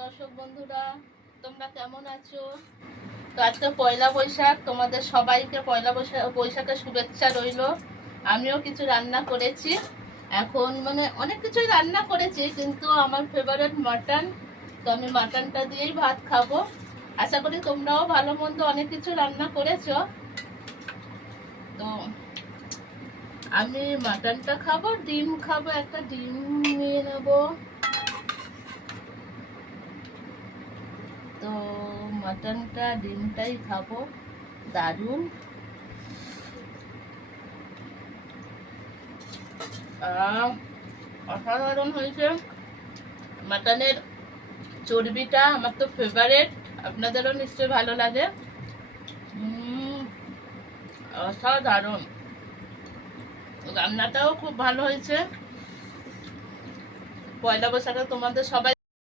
দর্শক বন্ধুরা, তোমরা কেমন আছো? তো আজকে পয়লা বৈশাখ, তোমাদের সবাইকে পয়লা বৈশাখের শুভেচ্ছা রইল। আমিও কিছু রান্না করেছি। এখন অনেক কিছুই রান্না করেছি, কিন্তু আমার ফেভারিট মাটন। তো আমি মাটনটা দিয়েই ভাত খাবো। আশা করি তোমরাও ভালো মন্দ অনেক কিছু রান্না করেছো। তো আমি মাটনটা খাবো, ডিম খাবো, একটা ডিম নিয়ে নেবো। তো মাটনটা ডিমটাই খাবো। দারুণ অসাধারণ হয়েছে। মাটনের চর্বিটা আমার তো ফেভারিট, আপনাদেরও নিশ্চয়ই ভালো লাগে। অসাধারণ, রান্নাটাও খুব ভালো হয়েছে। পয়লা বৈশাখে তোমাদের সবাই